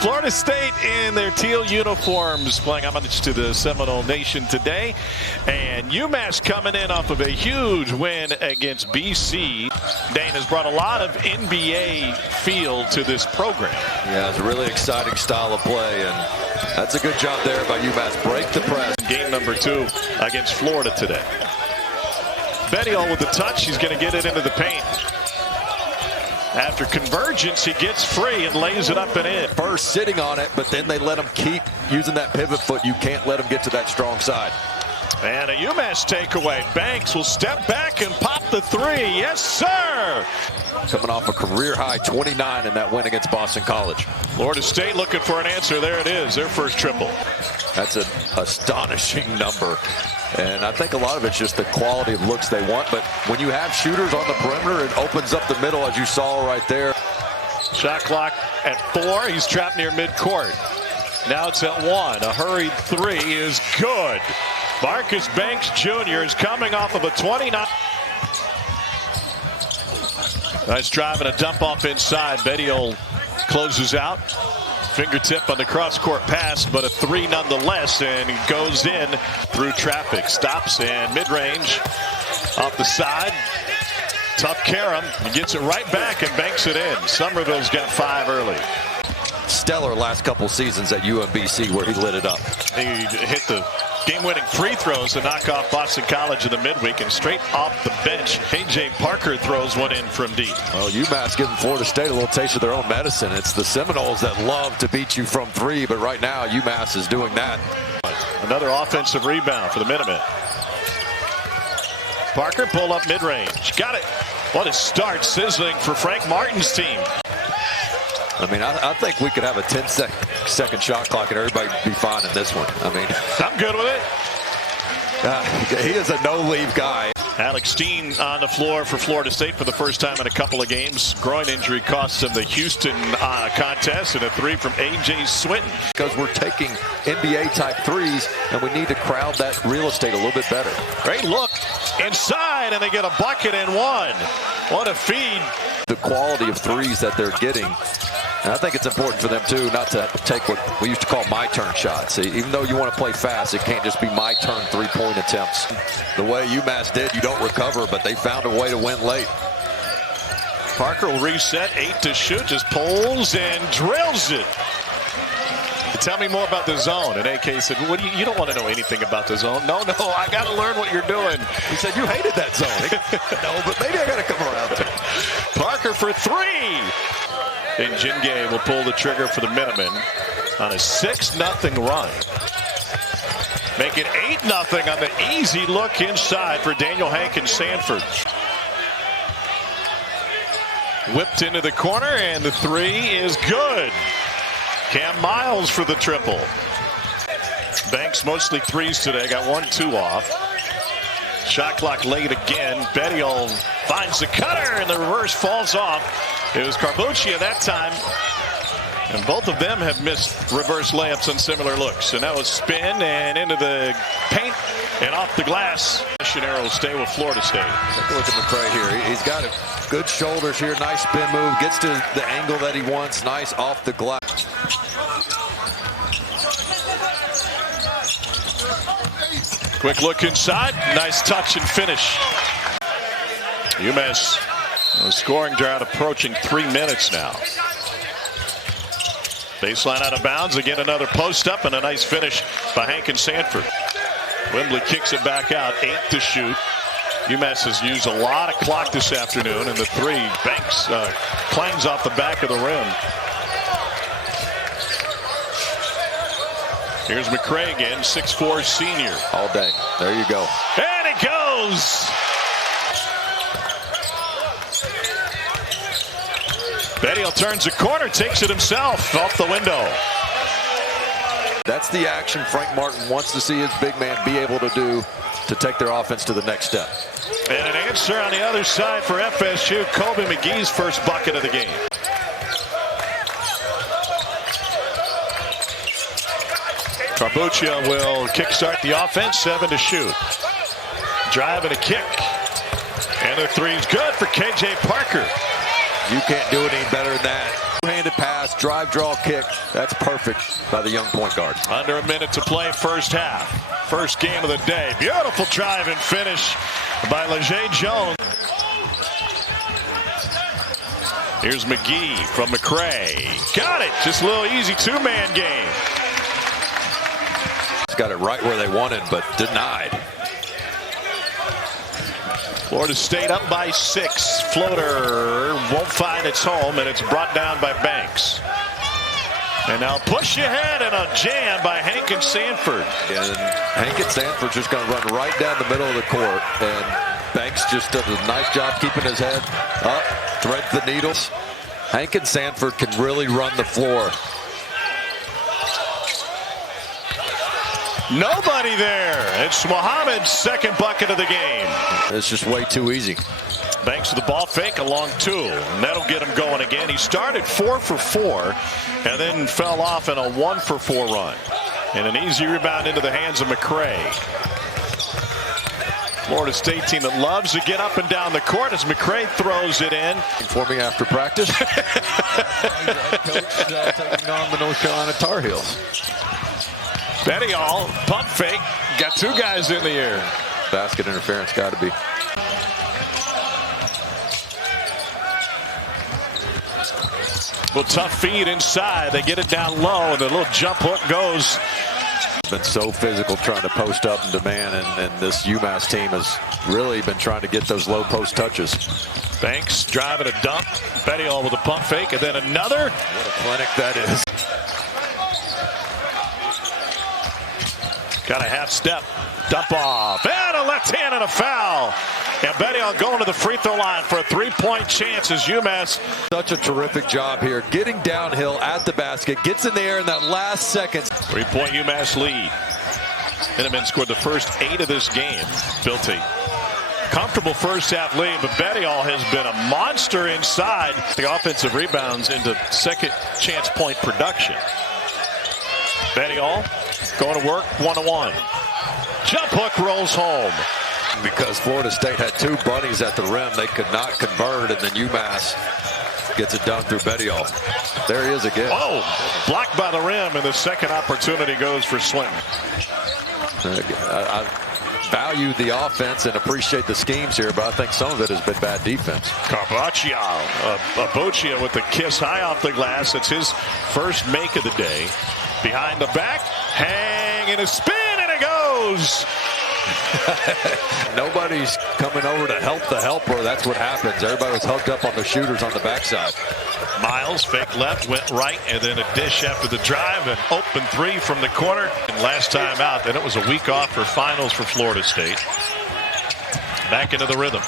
Florida State in their teal uniforms playing homage to the Seminole Nation today. And UMass coming in off of a huge win against BC. Dane has brought a lot of NBA feel to this program. Yeah, it's a really exciting style of play, and that's a good job there by UMass. Break the press. Game number 2 against Florida today. Bettiol with the touch. He's going to get it into the paint. After convergence, he gets free and lays it up and in. First sitting on it, but then they let him keep using that pivot foot. You can't let him get to that strong side. And a UMass takeaway. Banks will step back and pop the 3. Yes, sir! Coming off a career-high 29 in that win against Boston College. Florida State looking for an answer. There it is, their first triple. That's an astonishing number. And I think a lot of it's just the quality of looks they want. But when you have shooters on the perimeter, it opens up the middle, as you saw right there. Shot clock at 4. He's trapped near midcourt. Now it's at 1. A hurried 3 is good. Marcus Banks Jr. is coming off of a 29. Nice drive and a dump off inside. Bettiol closes out. Fingertip on the cross-court pass, but a 3 nonetheless, and goes in through traffic. Stops and mid-range off the side. Tough carom. He gets it right back and banks it in. Somerville's got 5 early. Stellar last couple seasons at UMBC where he lit it up. He hit the game-winning free throws to knock off Boston College in the midweek, and straight off the bench, K'Jei Parker throws one in from deep. Well, UMass giving Florida State a little taste of their own medicine. It's the Seminoles that love to beat you from 3, but right now UMass is doing that. Another offensive rebound for the Minutemen. Parker pull up mid-range. Got it. What a start, sizzling for Frank Martin's team. I mean, I think we could have a 10-second shot clock and everybody be fine in this one. I mean, I'm good with it. He is a no-leave guy. Alex Steen on the floor for Florida State for the first time in a couple of games. Groin injury cost him the Houston contest, and a 3 from A.J. Swinton. Because we're taking NBA-type threes, and we need to crowd that real estate a little bit better. Great look inside, and they get a bucket and 1. What a feed. The quality of threes that they're getting. And I think it's important for them, too, not to take what we used to call my-turn shots. Even though you want to play fast, it can't just be my-turn three-point attempts. The way UMass did, you don't recover, but they found a way to win late. Parker will reset, 8 to shoot, just pulls and drills it. Tell me more about the zone. And AK said, "What do you don't want to know anything about the zone." No, I got to learn what you're doing. He said, "You hated that zone." No, but maybe I got to come around to it. Parker for 3. And K'Jei will pull the trigger for the Minutemen on a 6-0 run. Make it 8-0 on the easy look inside for Daniel Hankins-Sanford. Whipped into the corner, and the 3 is good. Cam Miles for the triple. Banks mostly 3s today. Got 1-2 off. Shot clock late again. Bettiol finds the cutter, and the reverse falls off. It was Carbuccia that time. And both of them have missed reverse layups on similar looks. And that was spin and into the paint and off the glass. Missionary will stay with Florida State. Take a look at McCray here. He's got good shoulders here. Nice spin move. Gets to the angle that he wants. Nice off the glass. Quick look inside. Nice touch and finish. UMass scoring drought approaching 3 minutes now. Baseline out of bounds. Again, another post up and a nice finish by Hankins-Sanford. Wembley kicks it back out. 8 to shoot. UMass has used a lot of clock this afternoon, and the 3 Banks clangs off the back of the rim. Here's McCray again, 6'4" senior. All day. There you go. And it goes. Bettiol turns the corner, takes it himself off the window. That's the action Frank Martin wants to see his big man be able to do to take their offense to the next step. And an answer on the other side for FSU. Kobe McGee's first bucket of the game. Carbuccia will kickstart the offense, 7 to shoot. Drive and a kick. And a 3 is good for K'Jei Parker. You can't do it any better than that. left-handed pass, drive, draw, kick. That's perfect by the young point guard. Under a minute to play first half. First game of the day. Beautiful drive and finish by LeJay Jones. Here's MaGee from McCray. Got it. Just a little easy two-man game. He's got it right where they wanted, but denied. Florida State up by 6. Floater won't find its home, and it's brought down by Banks. And now push ahead and a jam by Hankins-Sanford. And Hankins-Sanford's just going to run right down the middle of the court. And Banks just does a nice job keeping his head up, threads the needles. Hankins-Sanford can really run the floor. Nobody there. It's Muhammad's second bucket of the game. It's just way too easy. Banks with the ball fake along 2. And that'll get him going again. He started 4 for 4 and then fell off in a 1 for 4 run. And an easy rebound into the hands of McCray. Florida State team that loves to get up and down the court as McCray throws it in. Informing after practice. Coach taking on the North Carolina Tar Heels. Betty-all, pump fake, got 2 guys in the air. Basket interference got to be. Well, tough feed inside. They get it down low, and the little jump hook goes. Been so physical trying to post up and demand, and this UMass team has really been trying to get those low post touches. Banks driving a dump. Betty-all with a pump fake, and then another. What a clinic that is. Got a half step, dump off, and a left hand and a foul. And Betty-all going to the free throw line for a 3-point chance as UMass. Such a terrific job here, getting downhill at the basket, gets in the air in that last second. 3-point UMass lead. Minutemen scored the first 8 of this game. Built a comfortable first half lead, but Betty-all has been a monster inside. The offensive rebounds into second chance point production. Betty-all going to work 1-on-1. Jump hook rolls home. Because Florida State had 2 bunnies at the rim, they could not convert, and then UMass gets it done through Betty-all. There he is again. Oh, blocked by the rim, and the second opportunity goes for Swinton. I value the offense and appreciate the schemes here, but I think some of it has been bad defense. Abuchia with the kiss high off the glass. It's his first make of the day. Behind the back, hang and a spin, and it goes. Nobody's coming over to help the helper. That's what happens. Everybody was hugged up on the shooters on the backside. Miles fake left, went right, and then a dish after the drive, an open 3 from the corner. And last time out, then it was a week off for finals for Florida State. Back into the rhythm.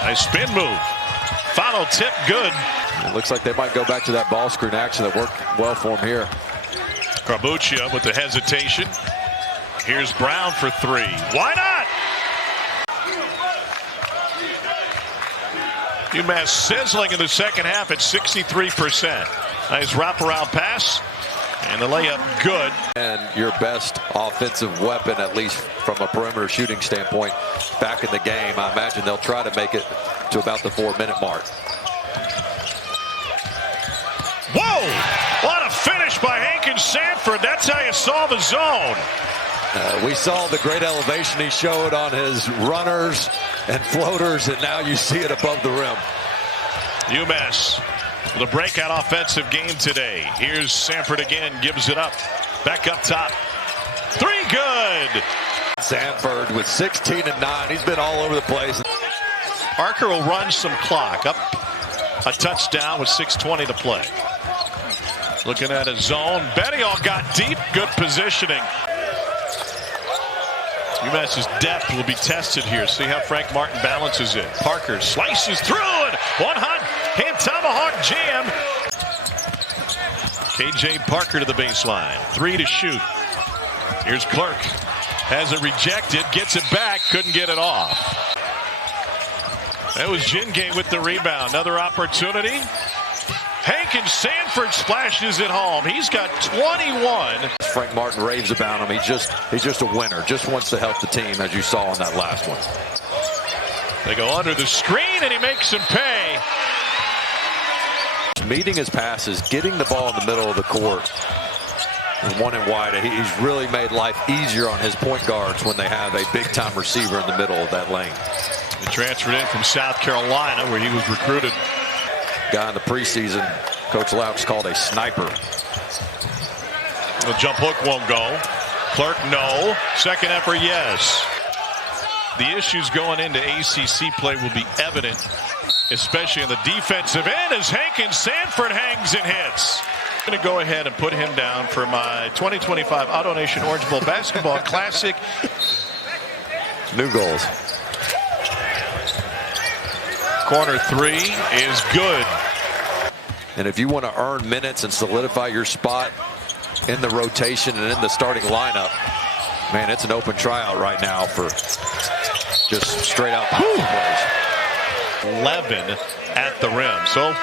Nice spin move. Final tip, good. It looks like they might go back to that ball screen action that worked well for him here. Abuchia with the hesitation. Here's Brown for 3. Why not? UMass sizzling in the second half at 63%. Nice wraparound pass. And the layup good. And your best offensive weapon, at least from a perimeter shooting standpoint, back in the game. I imagine they'll try to make it to about the 4-minute mark. Whoa! What a finish by Hankins-Sanford. That's how you solve a zone. We saw the great elevation he showed on his runners and floaters, and now you see it above the rim. UMass with a breakout offensive game today. Here's Sanford again, gives it up. Back up top. 3 good. Sanford with 16 and 9. He's been all over the place. Parker will run some clock. Up a touchdown with 6:20 to play. Looking at a zone. Betty-all got deep. Good positioning. UMass's depth will be tested here. See how Frank Martin balances it. Parker slices through and one hot hand tomahawk jam. K'Jei Parker to the baseline. 3 to shoot. Here's Clark. Has it rejected. Gets it back. Couldn't get it off. That was Jingay with the rebound. Another opportunity. Hankins-Sanford splashes it home. He's got 21. Frank Martin raves about him. He's just a winner. Just wants to help the team, as you saw on that last one. They go under the screen, and he makes him pay. meeting his passes, getting the ball in the middle of the court. One and wide. He's really made life easier on his point guards when they have a big-time receiver in the middle of that lane. He transferred in from South Carolina, where he was recruited. Guy in the preseason, Coach Laux called a sniper. The jump hook won't go. Clark, no. Second effort, yes. The issues going into ACC play will be evident, especially on the defensive end, as Hankins-Sanford hangs and hits. I'm going to go ahead and put him down for my 2025 Auto Nation Orange Bowl Basketball Classic. New goals. Corner three is good. And if you want to earn minutes and solidify your spot in the rotation and in the starting lineup, man, it's an open tryout right now for just straight out plays. 11 at the rim. So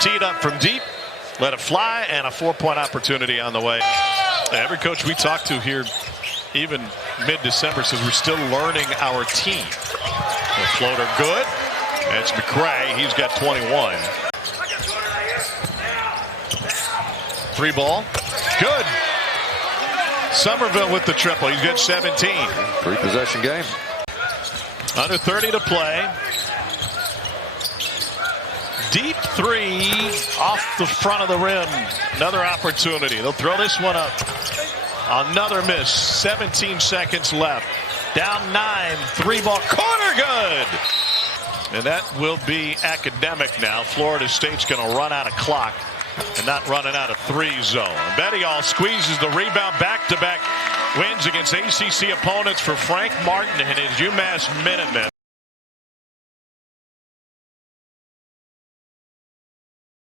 teed up from deep, let it fly, and a 4-point opportunity on the way. Every coach we talk to here, even mid-December, says we're still learning our team. The floater good. That's McCray. He's got 21. Three ball. Good. Somerville with the triple. He's got 17. 3-possession game. Under 30 to play. Deep three off the front of the rim. Another opportunity. They'll throw this one up. Another miss. 17 seconds left. Down 9. Three ball. Corner good. And that will be academic now. Florida State's going to run out of clock and not running out of three zone. Bettyall squeezes the rebound. Back-to-back wins against ACC opponents for Frank Martin and his UMass Minutemen.